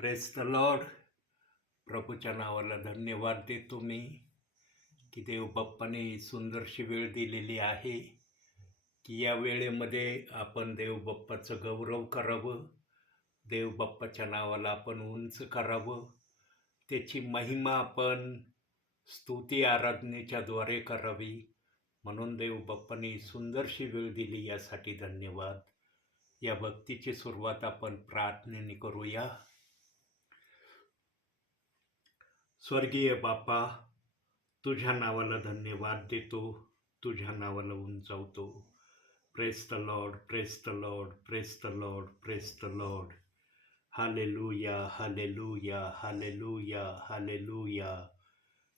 Praise the Lord. प्रभूच्या नावाला धन्यवाद देतो मी की देव बाप्पाने सुंदरशी वेळ दिलेली आहे की या वेळेमध्ये आपण देव बाप्पाचं गौरव करावं, देव बाप्पाच्या नावाला आपण उंच करावं, त्याची महिमा आपण स्तुती आराधनेच्या द्वारे करावी. म्हणून देव बाप्पाने सुंदरशी वेळ दिली, यासाठी धन्यवाद. या भक्तीची सुरुवात आपण प्रार्थनेने करूया. स्वर्गीय बापा, तुझ्या नावाला धन्यवाद देतो, तुझ्या नावाला उंचावतो. Praise the Lord, praise the Lord, praise the Lord, praise the Lord. Hallelujah, hallelujah, hallelujah, hallelujah.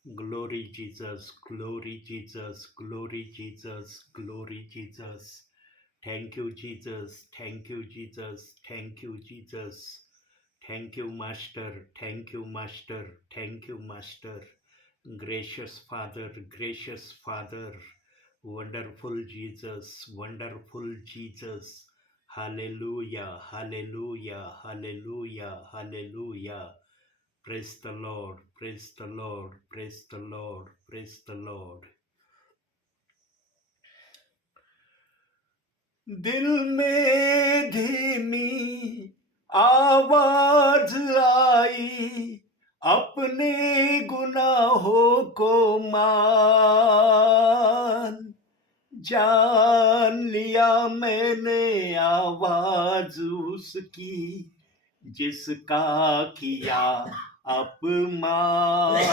Glory Jesus, glory Jesus, glory Jesus, glory Jesus. Thank you Jesus, thank you Jesus, thank you Jesus. Thank you, Master. Thank you, Master. Thank you, Master. Gracious Father, gracious Father. Wonderful Jesus, wonderful Jesus. Hallelujah, hallelujah, hallelujah, hallelujah. Praise the Lord, praise the Lord, praise the Lord, praise the Lord. दिल में धीमी आवाज आई, अपने गुनाहों को मान, जान लिया मैंने आवाज उसकी, जिसका किया अपमान.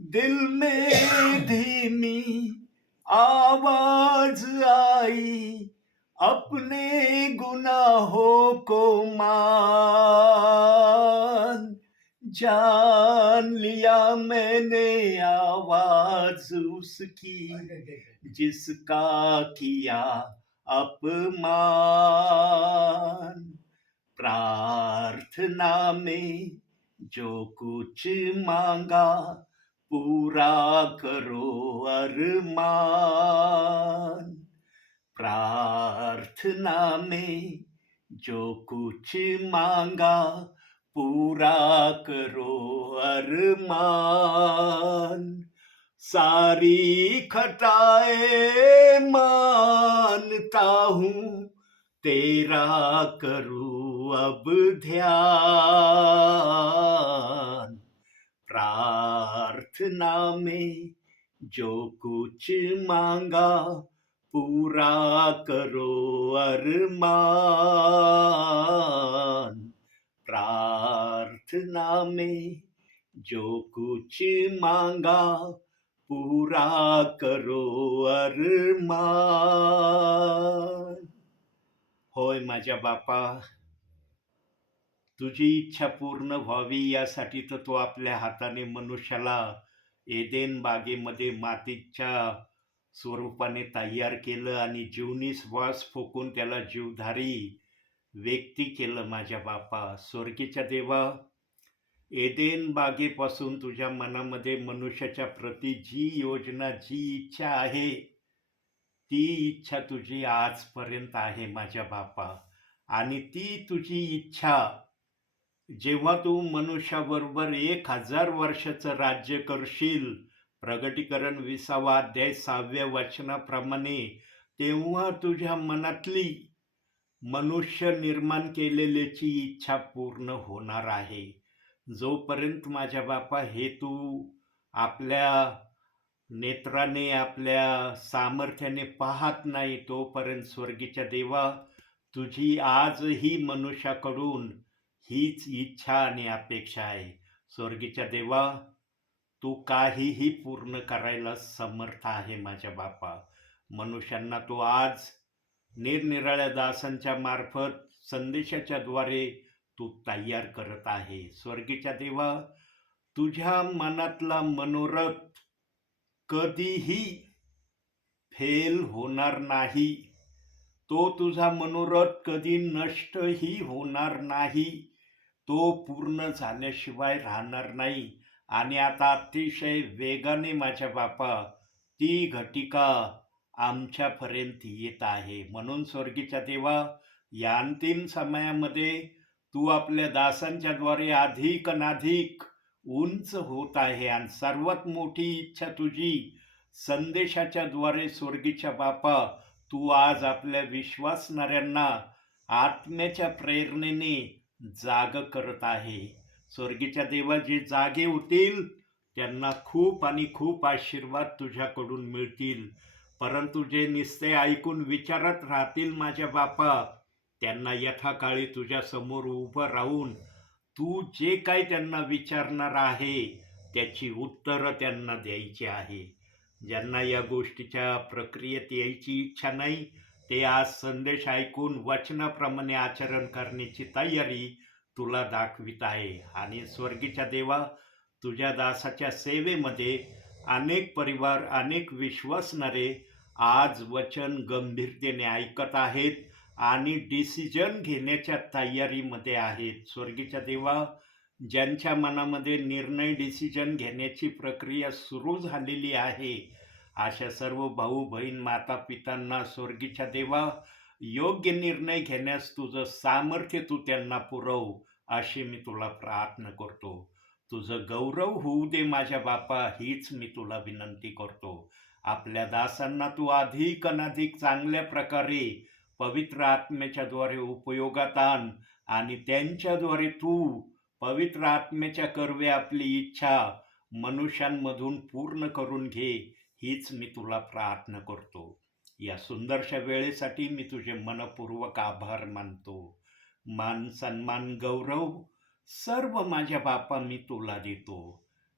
दिल में धीमी आवाज आई, अपने गुनाहों को मान, जान लिया मैंने आवाज उसकी, जिसका किया अपमान. प्रार्थना में जो कुछ मांगा, पूरा करो अरमान. प्रार्थना में जो कुछ मांगा, पूरा करो अरमान. सारी खताएं मानता हूँ, तेरा करूँ अब ध्यान. प्रार्थना में जो कुछ मांगा, पूरा करो अरमान. प्रार्थना में जो कुछ मांगा, पूरा करो अरमान. होय माझ्या बापा, तुझी इच्छा पूर्ण व्हावी यासाठी तर तू आपल्या हाताने मनुष्याला एदेन बागेमध्ये मातीच्या स्वरूपाने तयार केलं आणि जीवनी श्वास फुकून त्याला जीवधारी व्यक्ती केलं. माझ्या बापा, स्वर्गीच्या देवा, एदेन बागेपासून तुझ्या मनामध्ये मनुष्याच्या प्रती जी योजना, जी इच्छा आहे, ती इच्छा तुझी आजपर्यंत आहे माझ्या बापा. आणि ती तुझी इच्छा जेव्हा तू मनुष्याबरोबर 1000 वर्षाचं राज्य करशील, प्रगटीकरण 20वा अध्याय 6व्या वचनाप्रमाणे, तेव्हा तुझ्या मनातली मनुष्य निर्माण केलेल्याची इच्छा पूर्ण होणार आहे. जोपर्यंत माझ्या बापा हे तू आपल्या नेत्राने, आपल्या सामर्थ्याने पाहत नाही, तोपर्यंत स्वर्गीच्या देवा, तुझी आजही मनुष्याकडून हीच इच्छा आणि अपेक्षा आहे. स्वर्गीच्या देवा, तू काहीही पूर्ण करायला समर्थ आहे माझ्या बापा. मनुष्यांना तू आज निरनिराळ्या दासांच्या मार्फत, संदेशाच्या द्वारे तू तयार करत आहे. स्वर्गीच्या देवा, तुझ्या मनातला मनोरथ कधीही फेल होणार नाही. तो तुझा मनोरथ कधी नष्टही होणार नाही. तो पूर्ण झाल्याशिवाय राहणार नाही. आणि आता अतिशय वेगाने माझ्या बापा ती घटिका आमच्यापर्यंत येत आहे. म्हणून स्वर्गीच्या देवा, या अंतिम समयामध्ये तू आपल्या दासांच्या द्वारे अधिक उंच होत आहे आणि सर्वात मोठी इच्छा तुझी संदेशाच्या द्वारे स्वर्गीच्या बापा तू आज आपल्या विश्वासणाऱ्यांना आत्म्याच्या प्रेरणेने जाग करत आहे. स्वर्गीच्या देवा जे जागे होतील त्यांना खूप आणि खूप आशीर्वाद तुझ्याकडून मिळतील. परंतु जे नुसते ऐकून विचारत राहतील माझ्या बापा त्यांना यथाकाळी तुझ्या समोर उभं राहून तू जे काही त्यांना विचारणार आहे त्याची उत्तरं त्यांना द्यायची आहे. ज्यांना या गोष्टीच्या प्रक्रियेत यायची इच्छा नाही ते आज संदेश ऐकून वचनाप्रमाणे आचरण करण्याची तयारी तुला दाखवित आहे. आणि स्वर्गीच्या देवा तुझ्या दासाच्या सेवेमध्ये अनेक परिवार अनेक विश्वासणारे आज वचन गंभीरतेने ऐकत आहेत आणि डिसिजन घेण्याच्या तयारीमध्ये आहेत. स्वर्गीच्या देवा ज्यांच्या मनामध्ये निर्णय डिसिजन घेण्याची प्रक्रिया सुरू झालेली आहे अशा सर्व भाऊ बहीण माता पितांना स्वर्गीच्या देवा योग्य निर्णय घेण्यास तुझं सामर्थ्य तू त्यांना पुरव अशी मी तुला प्रार्थना करतो. तुझं गौरव होऊ दे माझ्या बापा हीच मी तुला विनंती करतो. आपल्या दासांना तू अधिक चांगल्या प्रकारे पवित्र आत्म्याच्या द्वारे उपयोगात आण आणि त्यांच्याद्वारे तू पवित्र आत्म्याच्या कर्वे आपली इच्छा मनुष्यांमधून पूर्ण करून घे हीच मी तुला प्रार्थना करतो. या सुंदरशा वेळेसाठी मी तुझे मनपूर्वक आभार मानतो. मान सन्मान गौरव सर्व माझ्या बापा मी तुला देतो.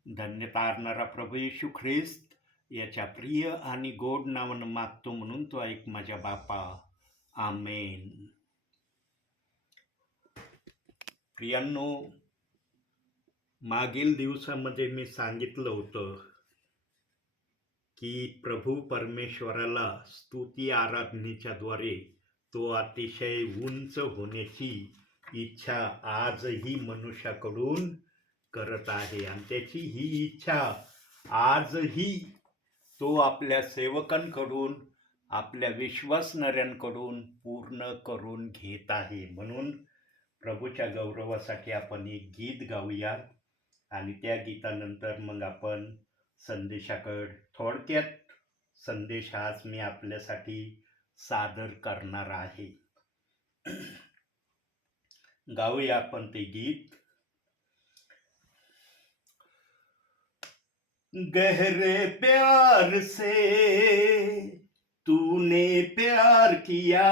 धन्य तारणारा प्रभू येशू ख्रिस्त याच्या प्रिय आणि गोड नावानं मागतो म्हणून तो ऐक माझ्या बापा. आमेन. प्रियांनो, मागील दिवसामध्ये मी सांगितलं होतं की प्रभू परमेश्वराला स्तुती आराधनेच्या द्वारे तो अतिशय उंच होण्याची इच्छा आजही मनुष्याकडून करत आहे आणि त्याची ही इच्छा आजही तो आपल्या सेवकांकडून आपल्या विश्वासणाऱ्यांकडून पूर्ण करून घेत आहे. म्हणून प्रभूच्या गौरवासाठी आपण एक गीत गाऊया आणि त्या गीतानंतर मग आपण संदेशाकडे थोडक्यात संदेश आज मी आपल्यासाठी सादर करणार आहे. गाऊया आपण ते गीत. गहरे प्यार से तूने प्यार किया,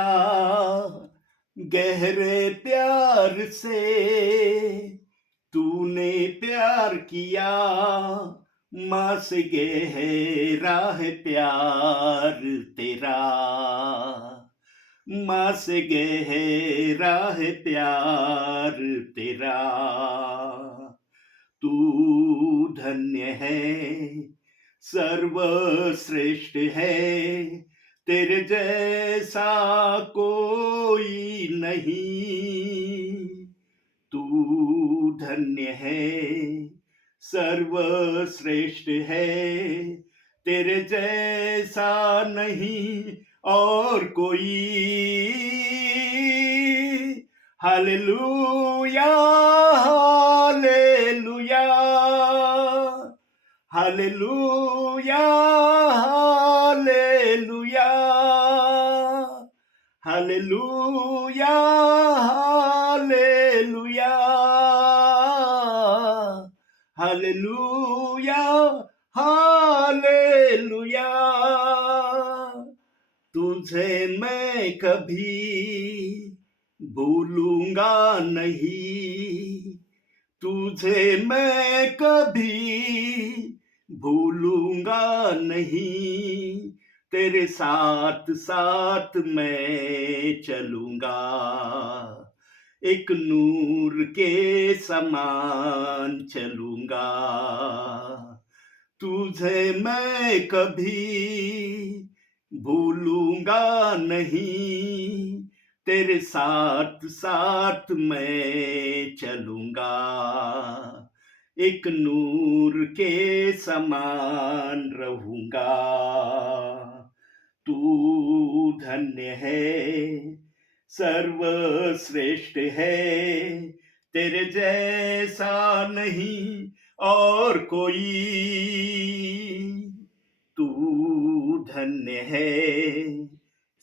गहरे प्यार से तूने प्यार किया, माँ से गहरा है प्यार तेरा, माँ से गहरा है प्यार तेरा, तू धन्य है सर्वश्रेष्ठ है, तेरे जैसा कोई नहीं, तू धन्य है सर्वश्रेष्ठ है, तेरे जैसा नहीं और कोई. Hallelujah hallelujah hallelujah hallelujah hallelujah hallelujah hallelujah hallelujah. तुझे मैं कभी भूलूंगा नहीं, तुझे मैं कभी भूलूंगा नहीं, तेरे साथ साथ मैं चलूंगा, एक नूर के समान चलूंगा. तुझे मैं कभी भूलूंगा नहीं, तेरे साथ साथ मैं चलूंगा, एक नूर के समान रहूंगा. तू धन्य है सर्वश्रेष्ठ है, तेरे जैसा नहीं और कोई। तू धन्य है,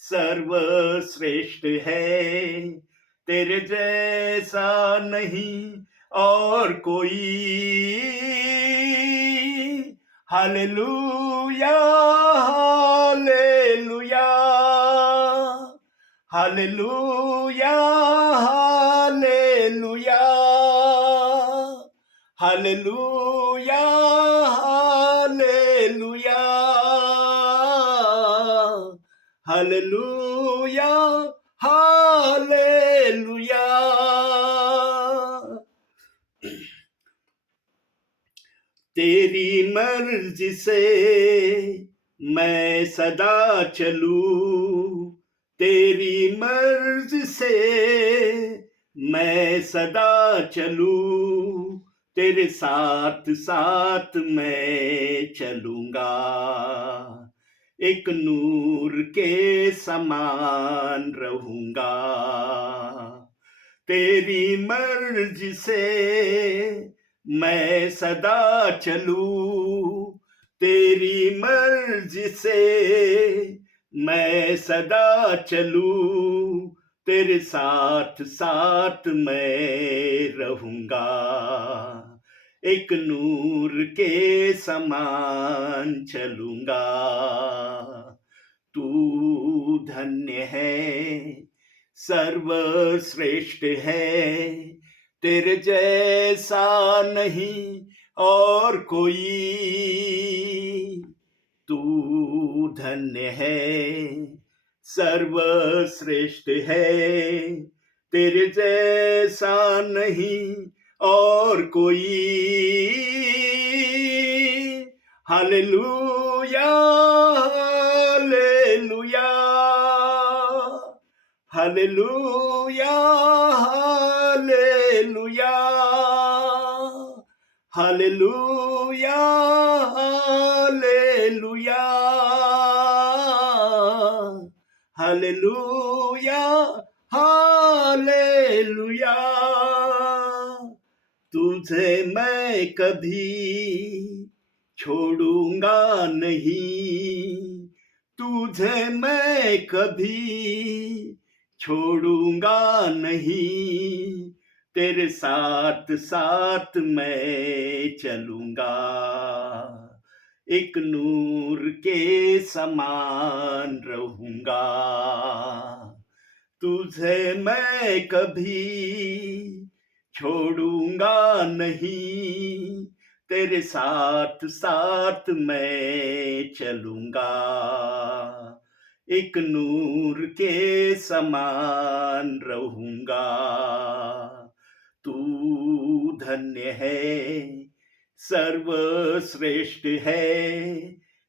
सर्वश्रेष्ठ है, तेरे जैसा नहीं और कोई। Hallelujah, hallelujah, hallelujah, hallelujah, hallelujah, hallelujah, hallelujah, hallelujah. तेरी मर्जी से मैं सदा चलूं, तेरी मर्जी से मैं सदा चलूं, तेरे साथ साथ मैं चलूंगा, एक नूर के समान रहूंगा। तेरी मर्जी से मैं सदा चलूं, तेरी मर्जी से मैं सदा चलूं, तेरे साथ साथ मैं रहूंगा, एक नूर के समान चलूंगा। तू धन्य है, सर्वश्रेष्ठ है, तेरे जैसा नहीं और कोई। तू धन्य है, सर्वश्रेष्ठ है, तेरे जैसा नहीं और कोई। Hallelujah, hallelujah, hallelujah, hallelujah, hallelujah, hallelujah, hallelujah, hallelujah. तुझे मैं कभी छोड़ूंगा नहीं, तुझे मैं कभी छोड़ूंगा नहीं, तेरे साथ साथ मैं चलूंगा, एक नूर के समान रहूंगा। तुझे मैं कभी छोड़ूंगा नहीं, तेरे साथ साथ मैं चलूंगा, एक नूर के समान रहूंगा। तू धन्य है, सर्वश्रेष्ठ है,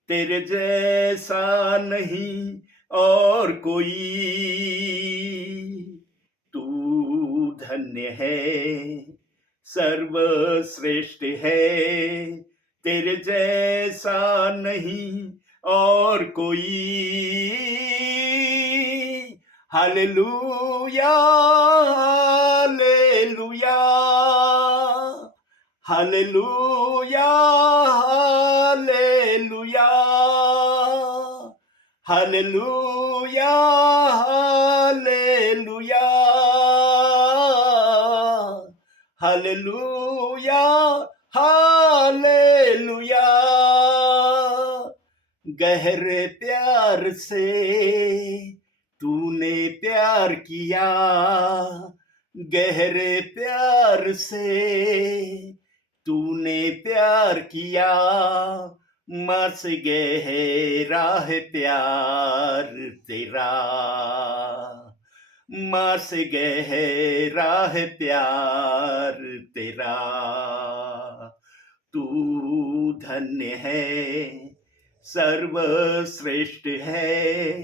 तेरे जैसा नहीं और कोई। तू धन्य है, सर्वश्रेष्ठ है, तेरे जैसा नहीं और कोई। Hallelujah, hallelujah, hallelujah, hallelujah, hallelujah, hallelujah, hallelujah, hallelujah. गहरे प्यार से तूने प्यार किया, गहरे प्यार से तूने प्यार किया, माँ से गहरा है प्यार तेरा, माँ से गहरा है प्यार तेरा। तू धन्य है, सर्वश्रेष्ठ है,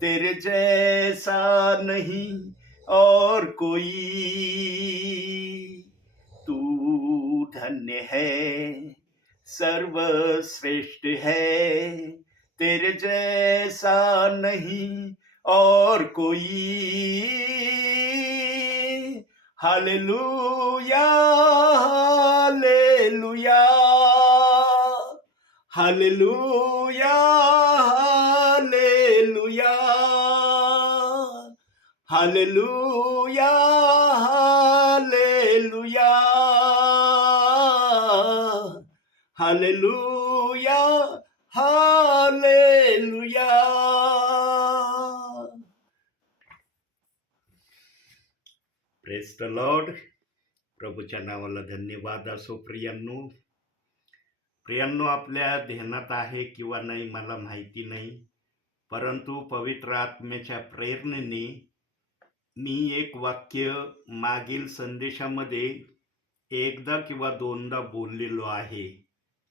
तेरे जैसा नहीं और कोई। तू धन्य है, सर्वश्रेष्ठ है, तेरे जैसा नहीं और कोई। Hallelujah, hallelujah, hallelujah, hallelujah, hallelujah, hallelujah, hallelujah, hallelujah. Praise the Lord. प्रभूच्या नावाला धन्यवाद असो. प्रियांनो, आपल्या ध्यानात आहे किंवा नाही मला माहिती नाही, परंतु पवित्र आत्म्याच्या प्रेरणेने मी एक वाक्य मागील संदेशामध्ये एकदा किंवा दोनदा बोललेलो आहे,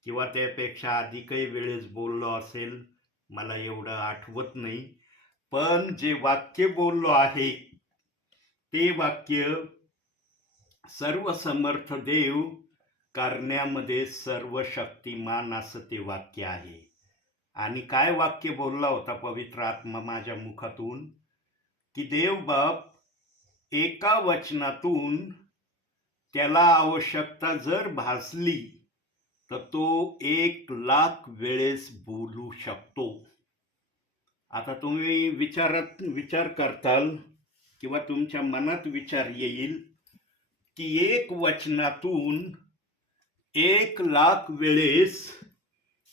किंवा त्यापेक्षा अधिकही वेळेस बोललो असेल, मला एवढं आठवत नाही. पण जे वाक्य बोललो आहे ते वाक्य सर्व समर्थ देव करण्यामध्ये सर्व शक्तिमान असं ते वाक्य आहे. आणि काय वाक्य बोलला होता पवित्र आत्मा माझ्या मुखातून, की देव बाप एका वचनातून त्याला आवश्यकता जर भासली तर तो 1,00,000 वेळेस बोलू शकतो. आता तुम्ही विचार करताल किंवा तुमच्या मनात विचार येईल की एक वचनातून 1,00,000 वेळेस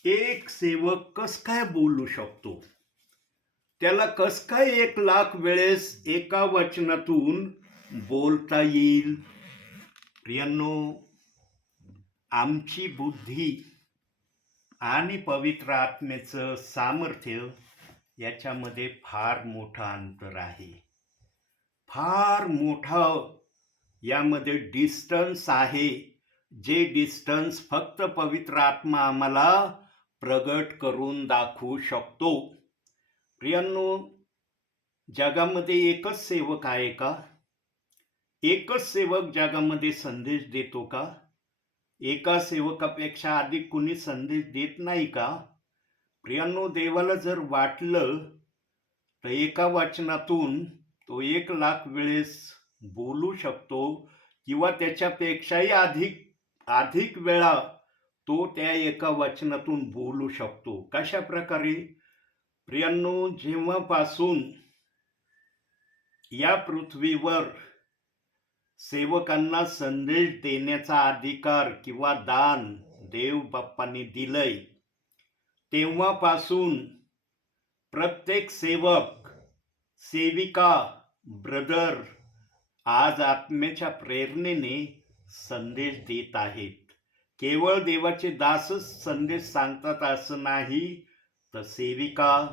एक सेवक कस काय बोलू शकतो, त्याला कस काय 1,00,000 वेळेस एका वचनातून बोलता येईल. प्रियांनो, आमची बुद्धी आणि पवित्र आत्म्याचं सामर्थ्य याच्यामध्ये फार मोठं अंतर आहे. फार मोठं यामध्ये डिस्टन्स आहे, जे डिस्टन्स फक्त पवित्र आत्मा आम्हाला प्रगट करून दाखवू शकतो. प्रियांनो, जगामध्ये एकच सेवक आहे का? एकच सेवक जगामध्ये संदेश देतो का? एका सेवकापेक्षा अधिक कुणी संदेश देत नाही का? प्रियांनो, देवाला जर वाटलं तर एका वचनातून तो 1,00,000 वेळेस बोलू शकतो, किंवा त्याच्यापेक्षाही अधिक वेळा तो त्या एका वचनातून बोलू शकतो. कशा प्रकारे? प्रियांनो, जेव्हापासून या पृथ्वीवर सेवकांना संदेश देण्याचा अधिकार किंवा दान देव बाप्पांनी दिलंय, तेव्हापासून प्रत्येक सेवक, सेविका, ब्रदर आज आत्म्याच्या प्रेरणेने संदेश देत आहेत. केवळ देवाचे दासच संदेश सांगतात असं नाही, तर सेविका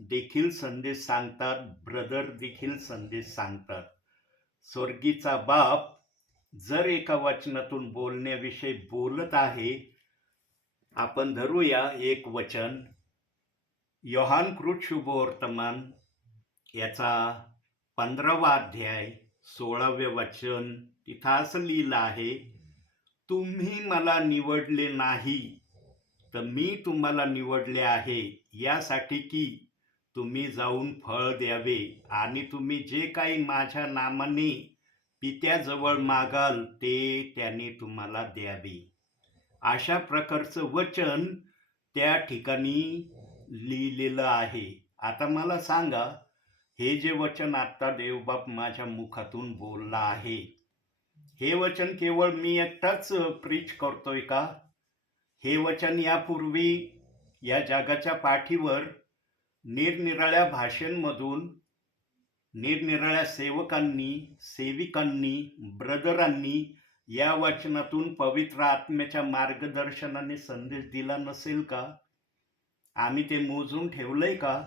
देखील संदेश सांगतात, ब्रदर देखील संदेश सांगतात. स्वर्गीचा बाप जर एका वचनातून बोलण्याविषयी बोलत आहे, आपण धरूया एक वचन, योहान कृत शुभवर्तमान याचा 15वा अध्याय 16वे वचन. तिथं असं लिहिलं आहे, तुम्ही मला निवडले नाही तर मी तुम्हाला निवडले आहे, यासाठी की तुम्ही जाऊन फळ द्यावे आणि तुम्ही जे काही माझ्या नामाने पित्याजवळ मागाल ते त्याने तुम्हाला द्यावे. अशा प्रकारचं वचन त्या ठिकाणी लिहिलेलं आहे. आता मला सांगा, हे जे वचन आता देवबाप माझ्या मुखातून बोलला आहे, हे वचन केवळ मी एकटाच प्रीच करतोय का? हे वचन यापूर्वी या जगाच्या पाठीवर निरनिराळ्या भाषांमधून निरनिराळ्या सेवकांनी, सेविकांनी, ब्रदरांनी या वचनातून पवित्र आत्म्याच्या मार्गदर्शनाने संदेश दिला नसेल का? आम्ही ते मोजून ठेवलंय का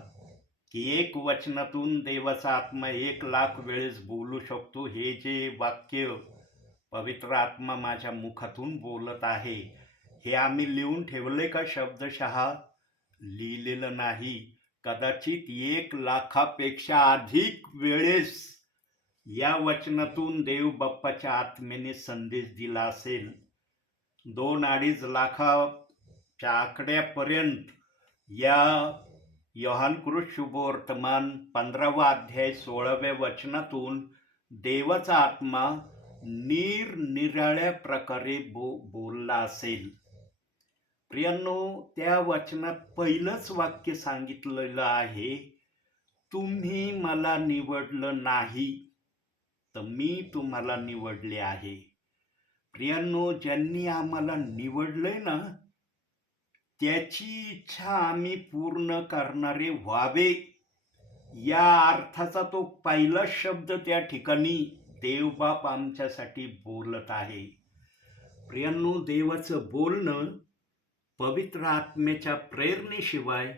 की एक वचनातून देवाचा आत्मा 1,00,000 वेळेस बोलू शकतो? हे जे वाक्य पवित्र आत्मा माझ्या मुखातून बोलत आहे, हे आम्ही लिहून ठेवलंय का? शब्दशः लिहिलेलं नाही. कदाचित 1,00,000पेक्षा अधिक वेळेस या वचनातून देव बाप्पाच्या आत्म्याने संदेश दिला असेल. 2-2.5 लाखाच्या आकड्यापर्यंत या योहान कृत शुभवर्तमान 15वा अध्याय 16व्या वचनातून देवाचा आत्मा निरनिराळ्या प्रकारे बोलला असेल. प्रियांनो, त्या वचनात पहिलंच वाक्य सांगितलेलं आहे, तुम्ही मला निवडलं नाही, तर मी तुम्हाला निवडले आहे. प्रियांनो, ज्यांनी आम्हाला निवडलंय ना, त्याची इच्छा आम्ही पूर्ण करणारे व्हावे, या अर्थाचा तो पहिला शब्द त्या ठिकाणी देवबाप आमच्यासाठी बोलत आहे. प्रियांनो, देवाचं बोलणं पवित्र आत्म्याच्या प्रेरणेशिवाय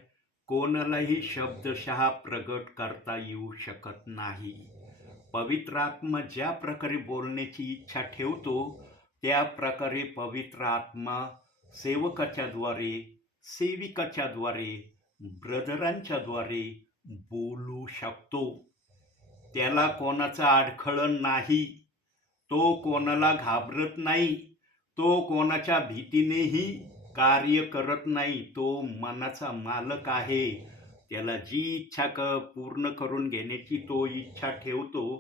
कोणालाही शब्दशः प्रगट करता येऊ शकत नाही. पवित्र आत्मा ज्या प्रकारे बोलण्याची इच्छा ठेवतो, त्या प्रकारे पवित्र आत्मा सेवकाच्या द्वारे, सेविकाच्या द्वारे, ब्रदरांच्या द्वारे बोलू शकतो. त्याला कोणाचं अडखळण नाही, तो कोणाला घाबरत नाही, तो कोणाच्या भीतीनेही कार्य करत नाही. तो मनाचा मालक आहे. त्याला जी इच्छा पूर्ण करून घेण्याची तो इच्छा ठेवतो,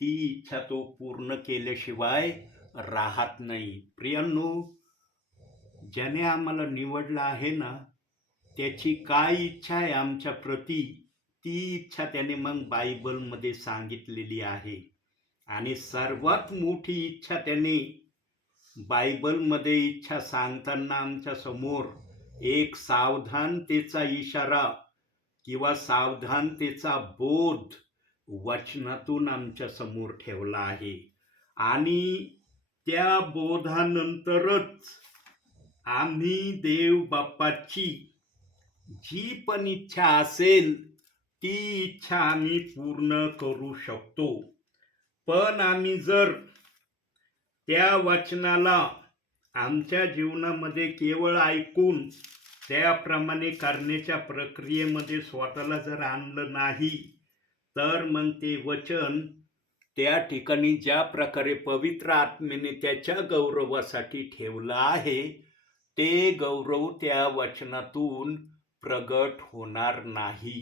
ती इच्छा तो पूर्ण केल्याशिवाय राहत नाही. प्रियांनो, ज्याने आम्हाला निवडलं आहे ना, त्याची काय इच्छा आहे आमच्या प्रती, ती इच्छा त्याने मग बायबलमध्ये सांगितलेली आहे. आणि सर्वात मोठी इच्छा त्याने बायबलमध्ये इच्छा सांगताना आमच्या समोर एक सावधानतेचा इशारा किंवा सावधानतेचा बोध वचनातून आमच्या समोर ठेवला आहे. आणि त्या बोधानंतरच आम्ही देव बाप्पाची जी पण इच्छा असेल, ती इच्छा आम्ही पूर्ण करू शकतो. पण आम्ही जर त्या वचनाला आमच्या जीवनामध्ये केवळ ऐकून त्याप्रमाणे करण्याच्या प्रक्रियेमध्ये स्वतःला जर आणलं नाही, तर मग ते वचन त्या ठिकाणी ज्या प्रकारे पवित्र आत्म्याने त्याच्या गौरवासाठी ठेवलं आहे, ते गौरव त्या वचनातून प्रगट होणार नाही.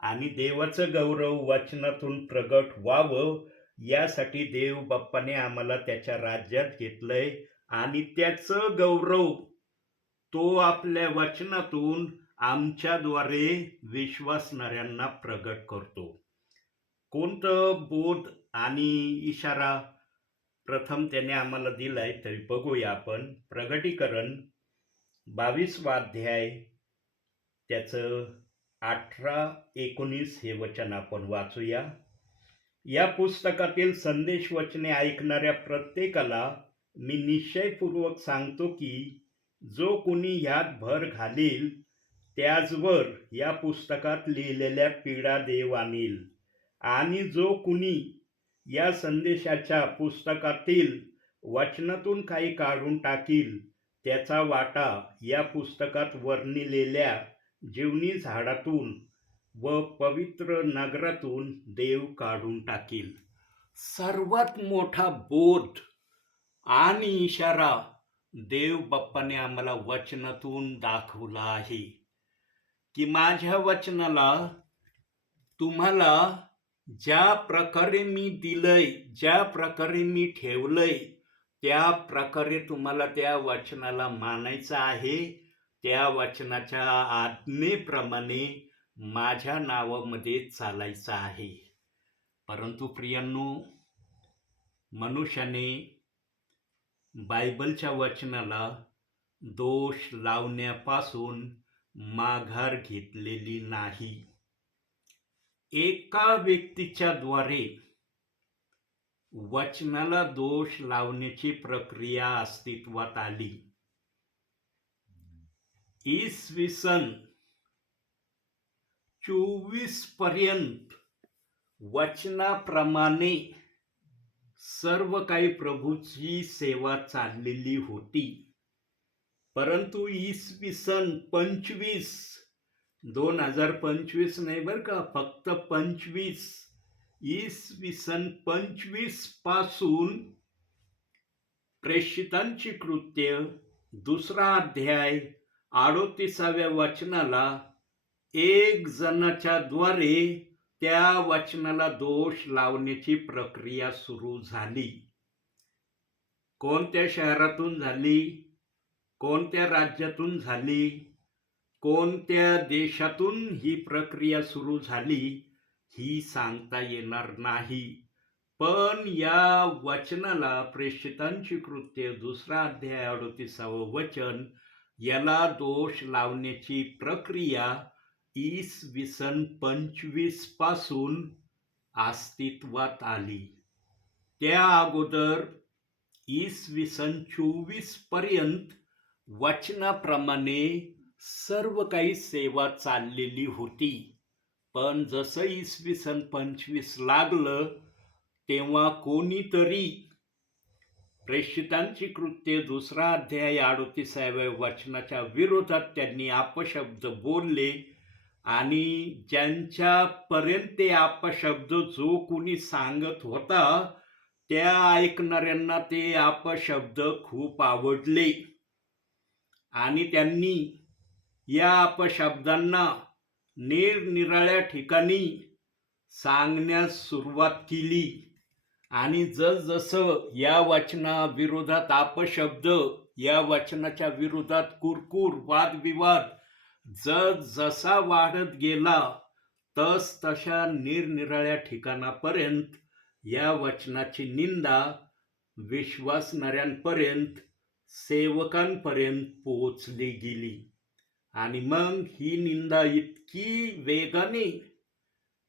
आणि देवाचं गौरव वचनातून प्रगट व्हावं, यासाठी देव बाप्पाने आम्हाला त्याच्या राज्यात घेतलंय. आणि त्याचं गौरव तो आपल्या वचनातून आमच्याद्वारे विश्वासणाऱ्यांना प्रगट करतो. कोणतं बोध आणि इशारा प्रथम त्याने आम्हाला दिलाय, तरी बघूया आपण. प्रगटीकरण 22वा अध्याय, त्याचं 18-19 हे वचन आपण वाचूया. या पुस्तकातील संदेश वचने ऐकणाऱ्या प्रत्येकाला मी निश्चयपूर्वक सांगतो की जो कोणी ह्यात भर घालील, त्याचवर या पुस्तकात लिहिलेल्या पीडा देव आणील. आणि जो कुणी या संदेशाच्या पुस्तकातील वचनातून काही काढून टाकील, त्याचा वाटा या पुस्तकात वर्णिलेल्या जीवनी झाडातून व पवित्र नगरातून देव काढून टाकील. सर्वात मोठा बोध आणि इशारा देव बाप्पाने आम्हाला वचनातून दाखवला आहे की माझ्या वचनाला तुम्हाला ज्या प्रकारे मी दिलंय, ज्या प्रकारे मी ठेवलंय, त्या प्रकारे तुम्हाला त्या वचनाला मानायचं आहे. त्या वचनाच्या आज्ञेप्रमाणे माझ्या नावामध्ये चालायचं आहे. परंतु प्रियांनो, मनुष्याने बायबलच्या वचनाला दोष लावण्यापासून माघार घेतलेली नाही. एका व्यक्तीच्या द्वारे वचनाला दोष लावण्याची प्रक्रिया अस्तित्वात आली. इसवी सन 24 पर्यंत वचनाप्रमाणे सर्व काही प्रभूची सेवा चाललेली होती. परंतु इसवी सन 2025 नाही बरं का, फक्त 25, इसवी सन 25 पासून प्रेषितांची कृत्य 2रा अध्याय 38व्या वचनाला एक जणाच्या द्वारे त्या वचनाला दोष लावण्याची प्रक्रिया सुरू झाली. कोणत्या शहरातून झाली, कोणत्या राज्यातून झाली, कोणत्या देशातून ही प्रक्रिया सुरू झाली ही सांगता येणार नाही. पण या वचनाला प्रेषितांची कृत्ये 2 अध्याय 38 वचन याला दोष लावण्याची प्रक्रिया इसवी 25 पासून अस्तित्वात आली. त्या अगोदर इसवी 24 पर्यंत वचनाप्रमाणे सर्व काही सेवा चाललेली होती. पण जसं इसवी 25 लागलं तेव्हा कोणीतरी प्रेषितांची कृत्ये 2 अध्याय 38 वचनाच्या विरोधात त्यांनी अपशब्द बोलले आणि ज्यांच्यापर्यंत ते अपशब्द जो कोणी सांगत होता त्या ऐकणाऱ्यांना ते अपशब्द खूप आवडले आणि त्यांनी या अपशब्दांना निरनिराळ्या ठिकाणी सांगण्यास सुरुवात केली. आणि जसजसं या वचनाविरोधात अपशब्द, या वचनाच्या विरोधात कुरकुर, वादविवाद जसा वाढत गेला तशा निरनिराळ्या ठिकाणापर्यंत या वचनाची निंदा विश्वासणाऱ्यांपर्यंत, सेवकांपर्यंत पोहोचली गेली. आणि मग ही निंदा इतकी वेगाने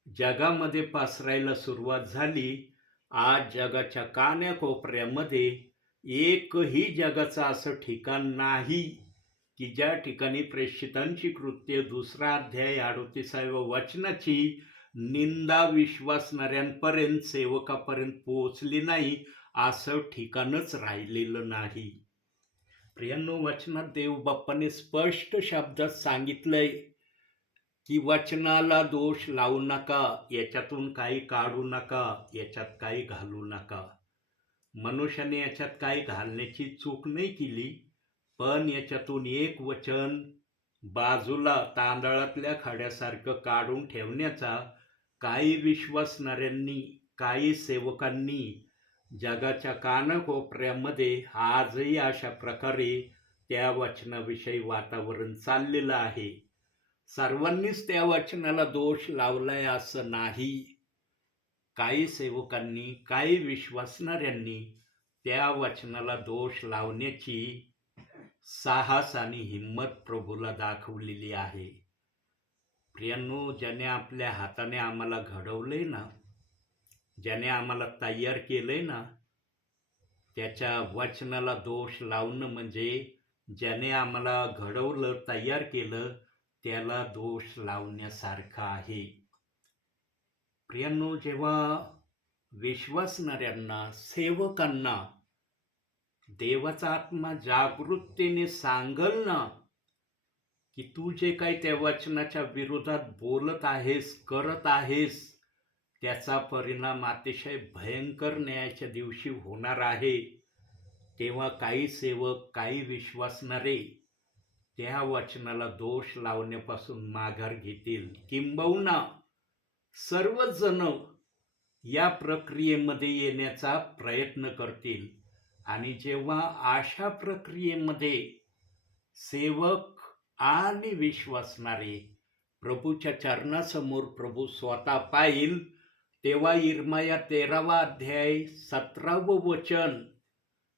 जगामध्ये पसरायला सुरुवात झाली. आज जगाच्या कानाकोपऱ्यामध्ये एकही जगाचं असं ठिकाण नाही की ज्या ठिकाणी प्रेषितांची कृत्ये 2 अध्याय 38 वचनाची निंदा विश्वासणाऱ्यांपर्यंत, सेवकापर्यंत पोहोचली नाही असं ठिकाणच राहिलेलं नाही. प्रियांनो, वचनात देव बाप्पाने स्पष्ट शब्दात सांगितलंय की वचनाला दोष लावू नका, याच्यातून काही काढू नका, याच्यात काही घालू नका. मनुष्याने याच्यात काही घालण्याची चूक नाही केली, पण याच्यातून एक वचन बाजूला तांदळातल्या खड्यासारखं काढून ठेवण्याचा काही विश्वासणाऱ्यांनी, काही सेवकांनी जगाच्या कानाकोपऱ्यामध्ये आजही अशा प्रकारे त्या वचनाविषयी वातावरण चाललेलं आहे. सर्वांनीच त्या वचनाला दोष लावलाय असं नाही. काही सेवकांनी, काही विश्वासणाऱ्यांनी त्या वचनाला दोष लावण्याची साहस आणि हिंमत प्रभूला दाखवलेली आहे. प्रियांनो, ज्याने आपल्या हाताने आम्हाला घडवलंय ना, ज्याने आम्हाला तयार केलंय ना, त्याच्या वचनाला दोष लावणं म्हणजे ज्याने आम्हाला घडवलं, तयार केलं, त्याला दोष लावण्यासारखं आहे. प्रियांनो, जेव्हा विश्वासणाऱ्यांना, सेवकांना देवाचा आत्मा जागृततेने सांगल ना की तू जे काही त्या वचनाच्या विरोधात बोलत आहेस, करत आहेस, त्याचा परिणाम अतिशय भयंकर न्यायाच्या दिवशी होणार आहे, तेव्हा काही सेवक, काही विश्वासणारे त्या वचनाला दोष लावण्यापासून माघार घेतील. किंबहुना सर्वच जण या प्रक्रियेमध्ये येण्याचा प्रयत्न करतील. आणि जेव्हा अशा प्रक्रियेमध्ये सेवक आणि विश्वासणारे प्रभूच्या चरणासमोर प्रभू स्वतः पाहिल, तेव्हा इर्माया 13 अध्याय 17 वचन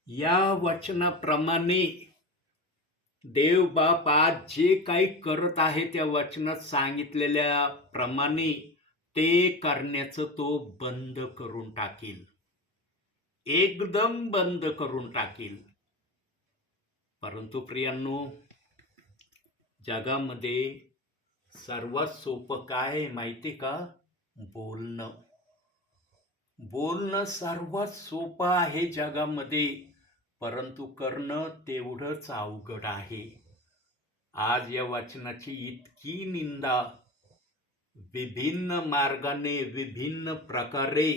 या वचनाप्रमाणे देव बाप आज जे काही करत आहे त्या वचनात सांगितलेल्या प्रमाणे ते करण्याचं तो बंद करून टाकील, एकदम बंद करून टाकील. परंतु प्रियांनो, जगामध्ये सर्वात सोपं काय माहिती का? बोलणं. बोलणं सर्वात सोपं आहे जगामध्ये, परंतु करणं तेवढंच अवघड आहे. आज या वचनाची इतकी निंदा विभिन्न मार्गाने, विभिन्न प्रकारे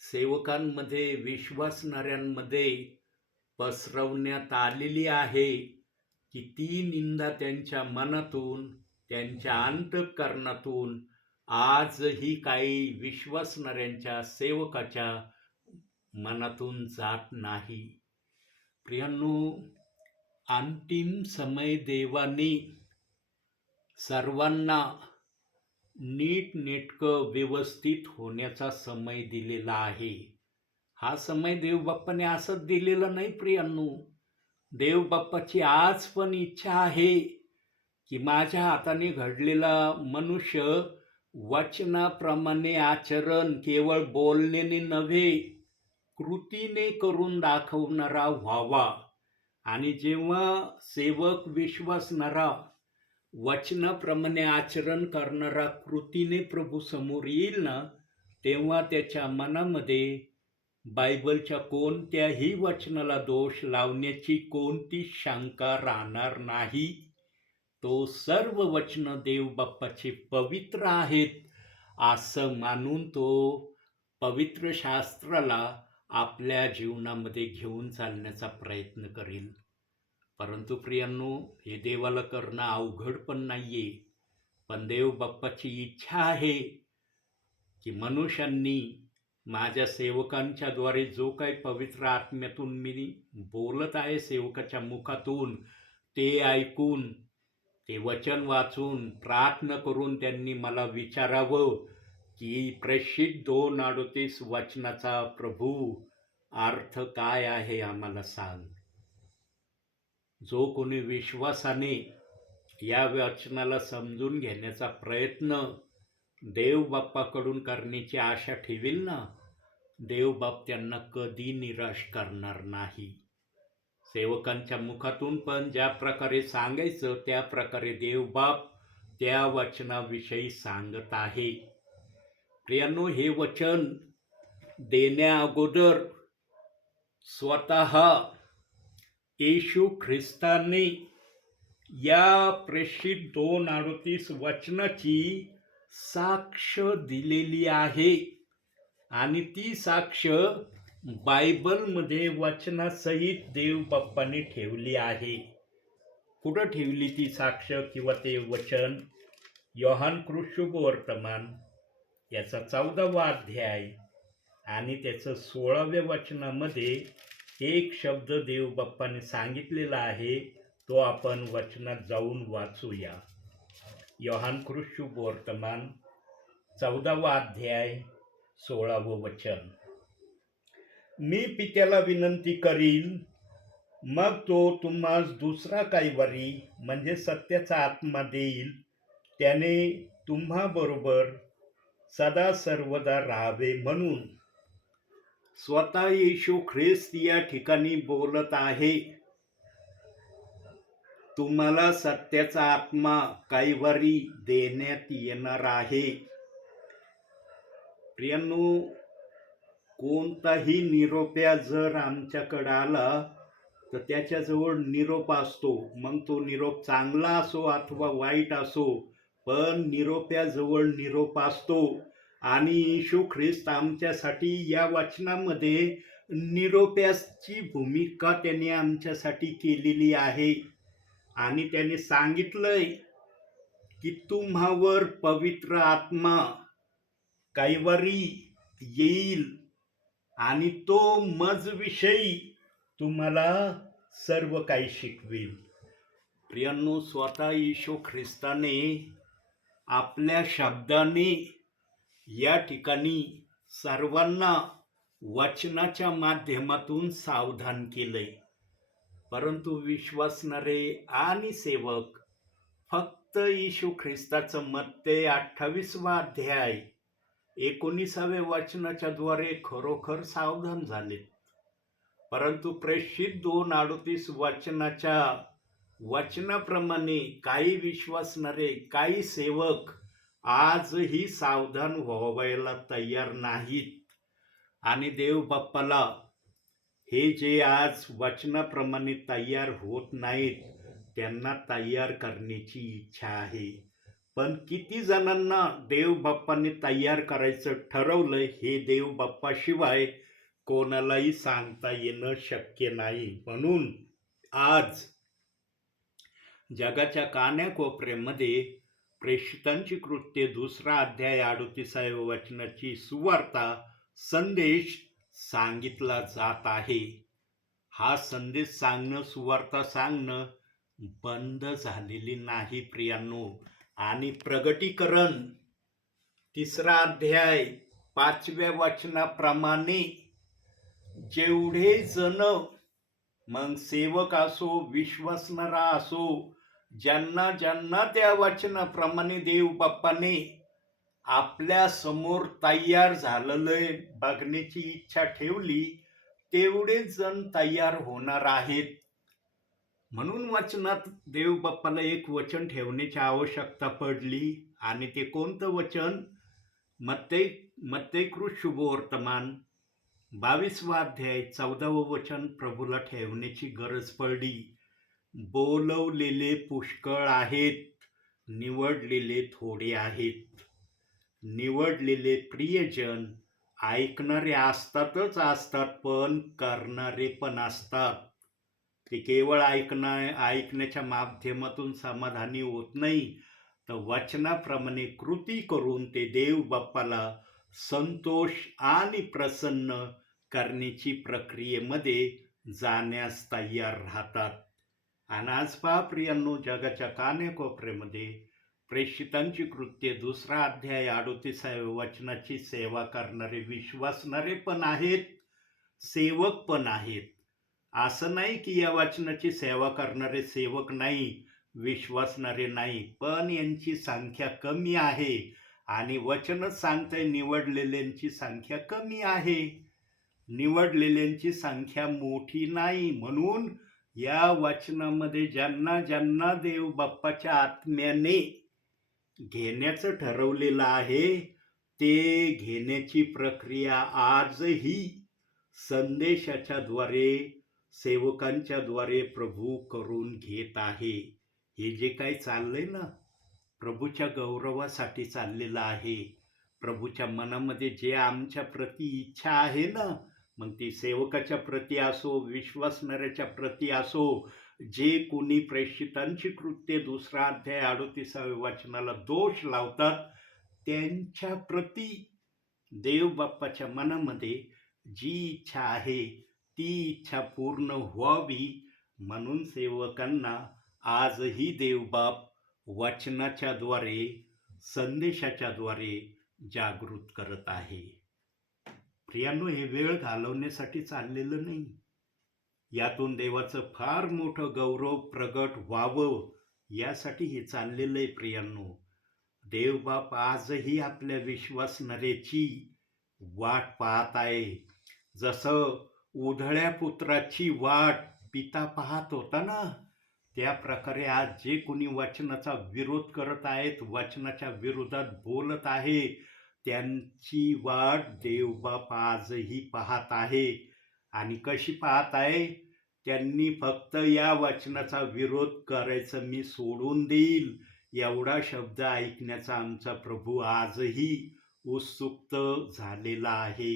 सेवकांमध्ये, विश्वासणाऱ्यांमध्ये पसरवण्यात आलेली आहे की ती निंदा त्यांच्या मनातून त्यांच्या अंतःकरणातून आजही काही विश्वासणाऱ्यांच्या सेवकाच्या मनातून जात नाही. प्रियांनो, अंतिम समय देवाने सर्वांना नीटनेटकं व्यवस्थित होण्याचा समय दिलेला आहे. हा समय देवबाप्पाने असंच दिलेला नाही प्रियांनो. देवबाप्पाची आज पण इच्छा आहे की माझ्या हाताने घडलेला मनुष्य वचनाप्रमाणे आचरण केवळ बोलण्याने नव्हे, कृतीने करून दाखवणारा व्हावा. आणि जेव्हा सेवक विश्वासणारा वचनाप्रमाणे आचरण करणारा कृतीने प्रभू समोर येईल ना, तेव्हा त्याच्या मनामध्ये बायबलच्या कोणत्याही वचनाला दोष लावण्याची कोणती शंका राहणार नाही. तो सर्व वचन देवबाप्पाचे पवित्र आहेत असं मानून तो पवित्र शास्त्राला आपल्या जीवनामध्ये घेऊन चालण्याचा प्रयत्न करेल. परंतु प्रियांनो, हे देवाला करणं अवघड पण नाहीये. पण देवबाप्पाची इच्छा आहे की मनुष्यांनी माझ्या सेवकांच्या द्वारे जो काही पवित्र आत्म्यातून मी बोलत आहे सेवकाच्या मुखातून, ते ऐकून, ते वचन वाचून, प्रार्थना करून त्यांनी मला विचारावं की प्रेषित 2:38 वचनाचा प्रभू अर्थ काय आहे आम्हाला सांग. जो कोणी विश्वासाने या वचनाला समजून घेण्याचा प्रयत्न देवबाप्पाकडून करण्याची आशा ठेवील ना, देवबाप त्यांना कधी निराश करणार नाही. सेवकांच्या मुखातून पण ज्या प्रकारे सांगायचं त्या प्रकारे देवबाप त्या वचनाविषयी सांगत आहे. प्रियांनो, हे वचन देण्या अगोदर स्वतः येशू ख्रिस्ताने या प्रेषित 2:38 वचनाची साक्ष दिलेली आहे. आणि ती साक्ष बायबलमध्ये वचनासहित देवबाप्पाने ठेवली आहे. कुठं ठेवली ती साक्ष किंवा ते वचन? योहान शुभवर्तमान याचा 14वा अध्याय आणि त्याचं 16व्या वचनामध्ये एक शब्द देवबाप्पाने सांगितलेला आहे. तो आपण वचनात जाऊन वाचूया. योहान शुभवर्तमान 14वा अध्याय 16वं वचन. मी पित्याला विनंती करील, मग तो तुम्हास दुसरा कैवारी म्हणजे सत्याचा आत्मा देईल. त्याने तुम्हाबरोबर सदा सर्वदा राहावे म्हणून. स्वतः येशू ख्रिस्त या ठिकाणी बोलत आहे. तुम्हाला सत्याचा आत्मा कैवारी देण्यात येणार आहे. प्रियांनो, कोणताही निरोप्या जर आमच्याकडे आला तर त्याच्याजवळ निरोप असतो. मग तो निरोप चांगला असो अथवा वाईट असो, पण निरोप्याजवळ निरोप असतो. आणि येशू ख्रिस्त आमच्यासाठी या वचनामध्ये निरोप्याची भूमिका त्याने आमच्यासाठी केलेली आहे. आणि त्याने सांगितलंय की तुम्हावर पवित्र आत्मा कैवारी येईल आणि तो मजविषयी तुम्हाला सर्व काही शिकवेल. प्रियांनो, स्वतः येशू ख्रिस्ताने आपल्या शब्दाने या ठिकाणी सर्वांना वचनाच्या माध्यमातून सावधान केलंय. परंतु विश्वासणारे आणि सेवक फक्त येशू ख्रिस्ताचं मत्ते 28वा अध्याय 19व्या वचनाच्या द्वारे खरोखर सावधान झालेत. परंतु प्रेषित 2:38 वचनाच्या वचनाप्रमाणे काही विश्वासणारे, काही सेवक आजही सावधान व्हायला तयार नाहीत. आणि देवबाप्पाला हे जे आज वचनाप्रमाणे तयार होत नाहीत त्यांना तयार करण्याची इच्छा आहे. पण किती जणांना देवबाप्पाने तयार करायचं ठरवलंय हे देवबाप्पाशिवाय कोणालाही सांगता येणं शक्य नाही. म्हणून आज जगाच्या कानाकोपऱ्यामध्ये प्रेषितांची कृत्ये 2 अध्याय 38व्या वचनाची सुवार्ता संदेश सांगितला जात आहे. हा संदेश सांगणं, सुवार्ता सांगणं बंद झालेली नाही प्रियांनो. आणि प्रगटीकरण 3 अध्याय 5व्या वचनाप्रमाणे जेवढे जण, मग सेवक असो, विश्वासणारा असो, ज्यांना ज्यांना त्या वचनाप्रमाणे देव बाप्पाने आपल्या समोर तयार झालेले बघण्याची इच्छा ठेवली, तेवढे जण तयार होणार आहेत. म्हणून वचनात देव बाप्पाला एक वचन ठेवण्याची आवश्यकता पडली. आणि ते कोणतं वचन? मत्तई शुभवर्तमान 22वा अध्याय 14वं वचन प्रभूला ठेवण्याची गरज पडली. बोलवलेले पुष्कळ आहेत, निवडलेले थोडे आहेत. निवडलेले प्रियजन ऐकणारे असतातच असतात, पण करणारे पण असतात. ते केवळ ऐकण्याच्या माध्यमातून समाधानी होत नाही, तर वचनाप्रमाणे कृती करून ते देव बाप्पाला संतोष आणि प्रसन्न करण्याची प्रक्रियेमध्ये जाण्यास तयार राहतात. आणि आज पहा प्रियांनो, जगाच्या कानाकोपऱ्यामध्ये प्रेषितांची कृत्ये 2 अध्याय 38व्या वचनाची सेवा करणारे विश्वासणारे पण आहेत, सेवक पण आहेत. असं नाही की या वचनाची सेवा करणारे सेवक नाही, विश्वासणारे नाही, पण यांची संख्या कमी आहे. आणि वचनच सांगतंय निवडलेल्यांची संख्या कमी आहे, निवडलेल्यांची संख्या मोठी नाही. म्हणून या वचनामध्ये ज्यांना ज्यांना देव बाप्पाच्या आत्म्याने घेण्याचं ठरवलेलं आहे, ते घेण्याची प्रक्रिया आजही संदेशाच्या द्वारे, सेवकांच्या द्वारे प्रभू करून घेत आहे. हे जे काही चाललंय ना, प्रभूच्या गौरवासाठी चाललेलं आहे. प्रभूच्या मनामध्ये जे आमच्या प्रती इच्छा आहे ना, मग ती सेवकाच्या प्रती असो, विश्वासणाऱ्याच्या प्रती असो, जे कोणी प्रेषितांची कृत्ये 2 अध्याय 38व्या वचनाला दोष लावतात, त्यांच्या प्रती देव बाप्पाच्या मनामध्ये जी इच्छा आहे ती इच्छा पूर्ण व्हावी, म्हणून सेवकांना आजही देवबाप वचनाच्या द्वारे, संदेशाच्या द्वारे जागृत करत आहे. प्रियांनो, हे वेळ घालवण्यासाठी चाललेलं नाही. यातून देवाचं फार मोठं गौरव प्रगट व्हावं, यासाठी हे चाललेलं आहे. प्रियांनो, देवबाप आजही आपल्या विश्वासणाऱ्याची वाट पाहत आहे. जसं उधळ्या पुत्राची वाट पिता पाहत होता ना, त्या प्रकारे आज जे कोणी वचनाचा विरोध करत आहेत, वचनाच्या विरोधात बोलत आहे, त्यांची वाट देवबाप आजही पाहत आहे. आणि कशी पाहत आहे? त्यांनी फक्त या वचनाचा विरोध करायचं मी सोडून देईल, एवढा शब्द ऐकण्याचा आमचा प्रभू आजही उत्सुक झालेला आहे.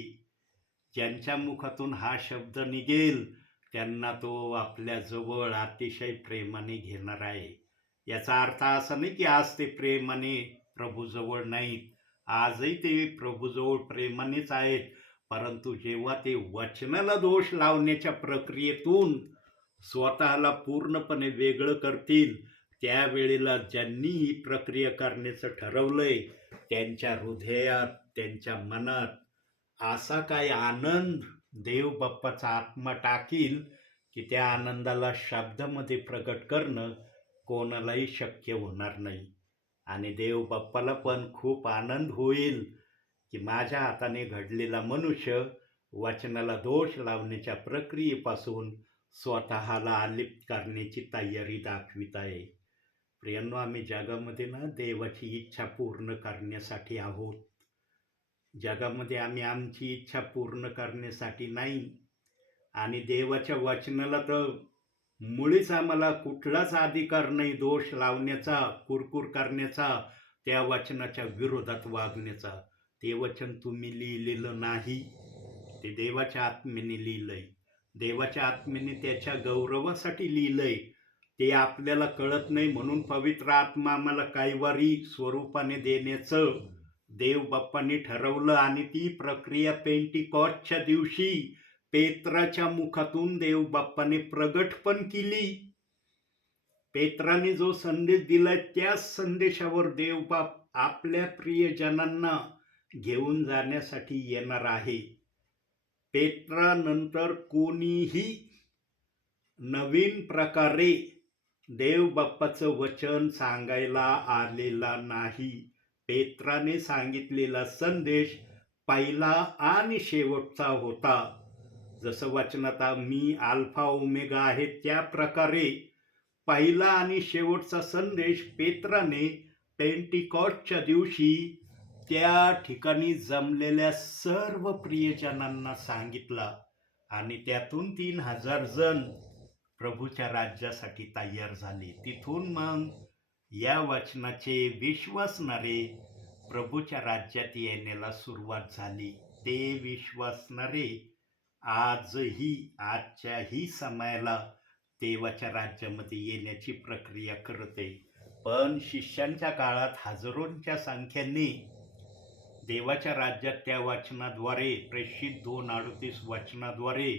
ज्यांच्या मुखातून हा शब्द निघेल त्यांना तो आपल्या जवळ अतिशय प्रेमाने घेणार आहे. याचा अर्थ असा नाही की आज ते प्रेमाने प्रभूजवळ नाहीत, आजही ते प्रभूजवळ प्रेमानेच आहेत. परंतु जेव्हा ते वचनाला दोष लावण्याच्या प्रक्रियेतून स्वतःला पूर्णपणे वेगळं करतील, त्यावेळेला ज्यांनी ही प्रक्रिया करण्याचं ठरवलंय, त्यांच्या हृदयात, त्यांच्या मनात असा काही आनंद देव बाप्पाचा आत्मा टाकील की त्या आनंदाला शब्दामध्ये प्रकट करणं कोणालाही शक्य होणार नाही. आणि देव बाप्पाला पण खूप आनंद होईल की माझ्या हाताने घडलेला मनुष्य वचनाला दोष लावण्याच्या प्रक्रियेपासून स्वतःला अलिप्त करण्याची तयारी दाखवित आहे. प्रियांनो, आम्ही जगामध्ये ना देवाची इच्छा पूर्ण करण्यासाठी आहोत. जगामध्ये आम्ही आमची इच्छा पूर्ण करण्यासाठी नाही. आणि देवाच्या वचनाला तर मुळीच आम्हाला कुठलाच अधिकार नाही दोष लावण्याचा, कुरकुर करण्याचा, त्या वचनाच्या विरोधात वागण्याचा. ते वचन तुम्ही लिहिलेलं नाही, ते देवाच्या आत्म्याने लिहिलंय. देवाच्या आत्म्याने त्याच्या गौरवासाठी लिहिलंय. ते आपल्याला कळत नाही, म्हणून पवित्र आत्मा आम्हाला कैवारी स्वरूपाने देण्याचं देव बाप्पांनी ठरवलं. आणि ती प्रक्रिया पेंटिकॉस्टच्या दिवशी पेत्राच्या मुखातून देव बाप्पाने प्रगट पण केली. पेत्राने जो संदेश दिलाय त्याच संदेशावर देव बाप आपल्या प्रियजनांना घेऊन जाण्यासाठी येणार आहे. पेत्रानंतर कोणीही नवीन प्रकारे देव बाप्पाचं वचन सांगायला आलेला नाही. पेत्राने सांगितलेला संदेश पहिला आणि शेवटचा होता. जसं वचनात मी अल्फा ओमेगा आहे, त्या प्रकारे पहिला आणि शेवटचा संदेश पेत्राने पेंटिकॉस्टच्या दिवशी त्या ठिकाणी जमलेल्या सर्व प्रियजनांना सांगितला. आणि त्यातून 3000 जण प्रभूच्या राज्यासाठी तयार झाले. तिथून मग या वचनाचे विश्वासणारे प्रभूच्या राज्यात येण्याला सुरुवात झाली. ते विश्वासणारे आजही आजच्याही समयाला देवाच्या राज्यामध्ये येण्याची प्रक्रिया करते. पण शिष्यांच्या काळात हजारोंच्या संख्येने देवाच्या राज्यात त्या वचनाद्वारे प्रेषित 2:38 वचनाद्वारे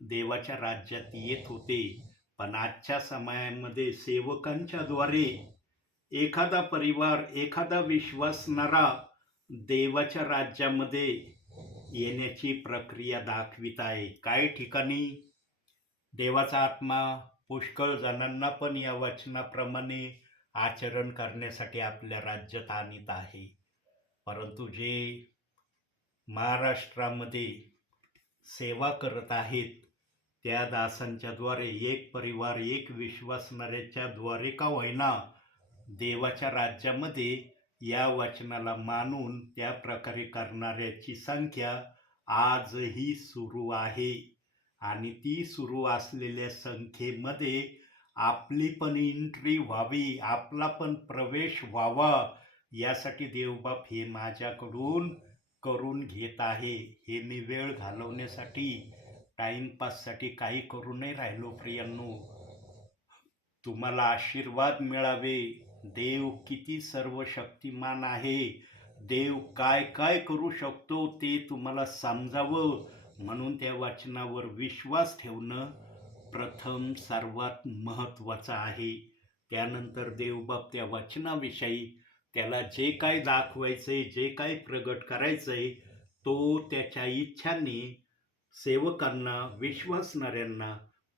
देवाच्या राज्यात येत होते. पण आजच्या समयामध्ये सेवकांच्या द्वारे एखादा परिवार, एखादा विश्वासणारा देवाच्या राज्यामध्ये येण्याची प्रक्रिया दाखवित आहे. काही ठिकाणी देवाचा आत्मा पुष्कळ जणांना पण या वचनाप्रमाणे आचरण करण्यासाठी आपल्या राज्यात आणत आहे. परंतु जे महाराष्ट्रामध्ये सेवा करत आहेत त्या दासांच्या द्वारे एक परिवार, एक विश्वासणाऱ्याच्या द्वारे का होईना देवाच्या राज्यामध्ये या वचनाला मानून त्या प्रकारे करणाऱ्याची संख्या आजही सुरू आहे. आणि ती सुरू असलेल्या संख्येमध्ये आपली पण एंट्री व्हावी, आपला पण प्रवेश व्हावा, यासाठी देवबाप हे माझ्याकडून करून घेत आहे. हे मी वेळ घालवण्यासाठी, टाइमपाससाठी काही करू नाही राहिलो प्रियांनो. तुम्हाला आशीर्वाद मिळावे. देव किती सर्वशक्तिमान आहे, देव काय काय करू शकतो ते तुम्हाला समजावं, म्हणून त्या वचनावर विश्वास ठेवणं प्रथम सर्वात महत्त्वाचं आहे. त्यानंतर देवबाप त्या वचनाविषयी त्याला जे काय दाखवायचंय, जे काय प्रगट करायचंय, तो त्याच्या इच्छाने सेवकांना, विश्वासणाऱ्यांना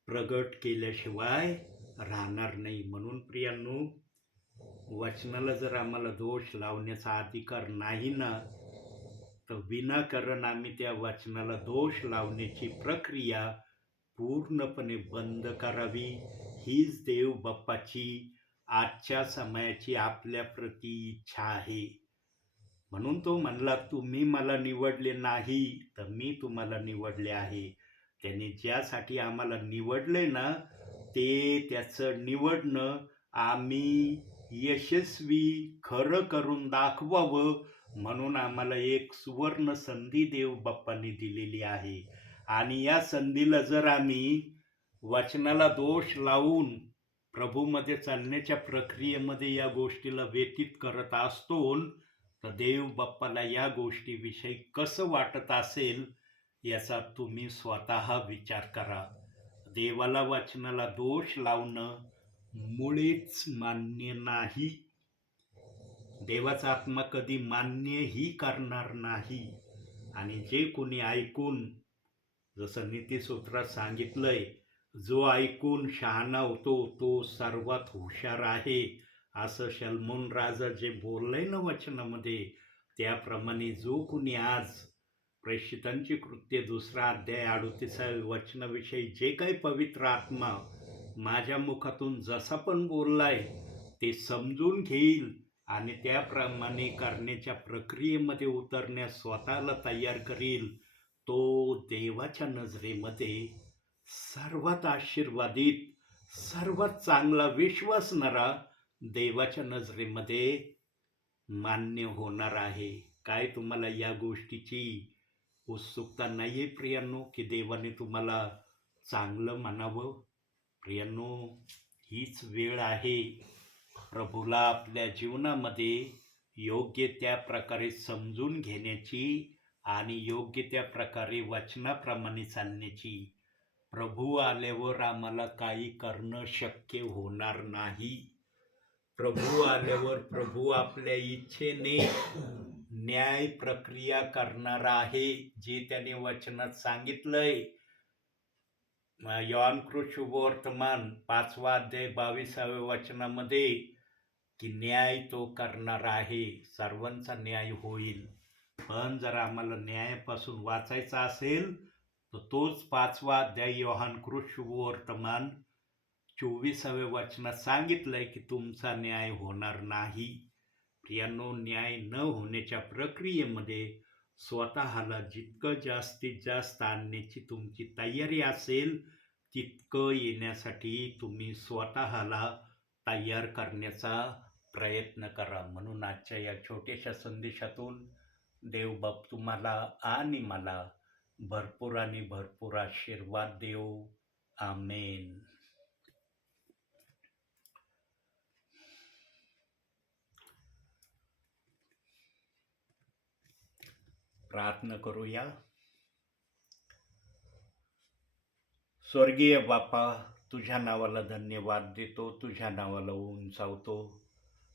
प्रगट केल्याशिवाय राहणार नाही. म्हणून प्रियांनो, वचनाला जर आम्हाला दोष लावण्याचा अधिकार नाही ना, तर विनाकारण आम्ही त्या वचनाला दोष लावण्याची प्रक्रिया पूर्णपणे बंद करावी. हीच देव बाप्पाची आजच्या समयाची आपल्या प्रती इच्छा आहे. म्हणून तो म्हणला, तुम्ही मला निवडले नाही तर मी तुम्हाला निवडले आहे. त्याने ज्यासाठी आम्हाला निवडले ना, ते त्याचं निवडणं आम्ही यशस्वी खरं करून दाखवावं, म्हणून आम्हाला एक सुवर्ण संधी देव बाप्पांनी दिलेली आहे. आणि या संधीला जर आम्ही वचनाला दोष लावून प्रभूमध्ये चालण्याच्या प्रक्रियेमध्ये या गोष्टीला व्यतीत करत असतो, तर देव बाप्पाला या गोष्टीविषयी कसं वाटत असेल याचा तुम्ही स्वतः विचार करा. देवाला वचनाला दोष लावणं मुळीच मान्य नाही. देवाचा आत्मा कधी मान्यही करणार नाही. आणि जे कोणी ऐकून, जसं नीतिसूत्रात सांगितलंय, जो ऐकून शहाणा होतो तो सर्वात हुशार आहे, असं शलमोन राजा जे बोललंय ना वचनामध्ये, त्याप्रमाणे जो कोणी आज प्रेषितांची कृत्य 2 अध्याय 38 वचनाविषयी जे काही पवित्र आत्मा माझ्या मुखातून जसा पण बोललाय ते समजून घेईल आणि त्याप्रमाणे करण्याच्या प्रक्रियेमध्ये उतरण्यास स्वतःला तयार करील, तो देवाच्या नजरेमध्ये सर्वात आशीर्वादित, सर्वात चांगला विश्वासणारा देवाच्या नजरेमध्ये मान्य होणार आहे. काय तुम्हाला या गोष्टीची उत्सुकता नाहीये प्रियांनो, की देवाने तुम्हाला चांगलं म्हणावं? प्रियांनो, हीच वेळ आहे प्रभूला आपल्या जीवनामध्ये योग्य त्या प्रकारे समजून घेण्याची आणि योग्य त्या प्रकारे वचनाप्रमाणे चालण्याची. प्रभू आल्यावर आम्हाला काही करणं शक्य होणार नाही. प्रभू आल्यावर प्रभू आपल्या इच्छेने न्याय प्रक्रिया करणार आहे, जे त्याने वचनात सांगितलंय. योहान शुभवर्तमान 5वा अध्याय 22व्या वचनामध्ये की न्याय तो करणार आहे, सर्वांचा न्याय होईल. पण जर आम्हाला न्यायापासून वाचायचा असेल तर तोच 5वा अध्याय योहान शुभवर्तमान 24व्या वचनात सांगितलंय की तुमचा न्याय होणार नाही. प्रियांनो, न्याय न होण्याच्या प्रक्रियेमध्ये स्वतःला जितकं जास्तीत जास्त आणण्याची तुमची तयारी असेल तितकं येण्यासाठी तुम्ही स्वतःला तयार करण्याचा प्रयत्न करा. म्हणून आजच्या या छोट्याशा संदेशातून देव बाप तुम्हाला आणि मला भरपूर आणि भरपूर आशीर्वाद देव. आमेन. प्रार्थना करूया. स्वर्गीय बापा, तुझ्या नावाला धन्यवाद देतो, तुझ्या नावाला उंचावतो.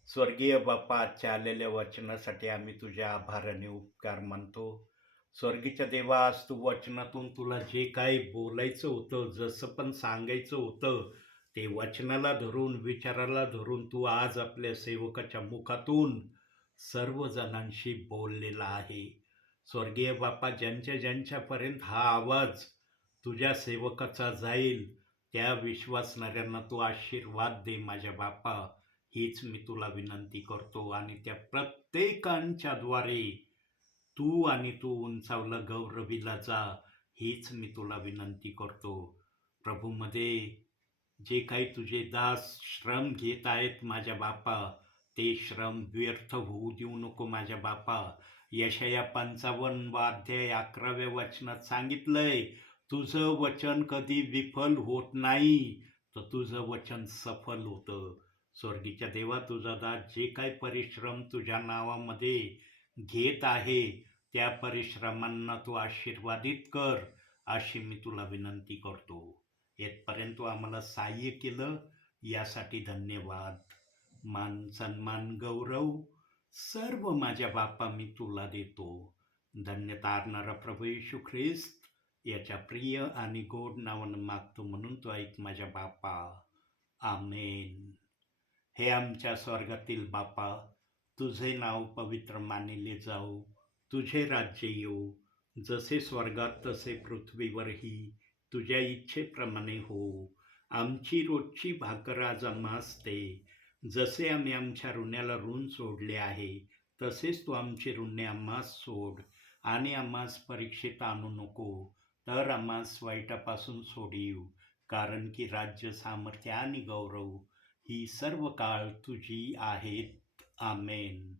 स्वर्गीय बापा, आजच्या आलेल्या वचनासाठी आम्ही तुझ्या आभाराने उपकार मानतो. स्वर्गीच्या देवा, आज तू वचनातून तुला जे काही बोलायचं होतं, जसं पण सांगायचं होतं, ते वचनाला धरून, विचाराला धरून तू आज आपल्या सेवकाच्या मुखातून सर्वजणांशी बोललेला आहे. स्वर्गीय बापा, ज्यांच्यापर्यंत हा आवाज तुझ्या सेवकाचा जाईल त्या विश्वासणाऱ्यांना तू आशीर्वाद दे माझ्या बापा, हीच मी तुला विनंती करतो. आणि त्या प्रत्येकांच्या द्वारे तू आणि तू उंचावला गौरविला जा, हीच मी तुला विनंती करतो. प्रभूमध्ये जे काही तुझे दास श्रम घेत आहेत माझ्या बापा, ते श्रम व्यर्थ होऊ देऊ नको माझ्या बापा. यशाया 55 अध्याय 11व्या वचनात सांगितलंय, तुझं वचन कधी विफल होत नाही, तर तुझं वचन सफल होतं. स्वर्गीच्या देवा, तुझा दास जे काही परिश्रम तुझ्या नावामध्ये घेत आहे त्या परिश्रमांना तू आशीर्वादित कर, अशी मी तुला विनंती करतो. येथपर्यंत आम्हाला सहाय्य केलं यासाठी धन्यवाद. मान सन्मान गौरव सर्व माझ्या बापा मी तुला देतो. धन्यतारणारा प्रभू येशू ख्रिस्त याच्या प्रिय आणि गोड नावानं मागतो, म्हणून तो ऐक माझ्या बापा. आमेन. हे आमच्या स्वर्गातील बापा, तुझे नाव पवित्र मानिले जाऊ, तुझे राज्य येऊ, जसे स्वर्गात तसे पृथ्वीवरही तुझ्या इच्छेप्रमाणे हो. आमची रोजची भाकर आज आम्हास दे, जसे आम्ही आमच्या ऋण्याला ऋण सोडले आहे, तसेच तू आमचे ऋणे आम्हास सोड. आणि आम्हास परीक्षेत आणू नको, तर आम्हास वाईटापासून सोडीव. कारण की राज्य, सामर्थ्य आणि गौरव ही सर्व काळ तुझी आहेत. आमेन.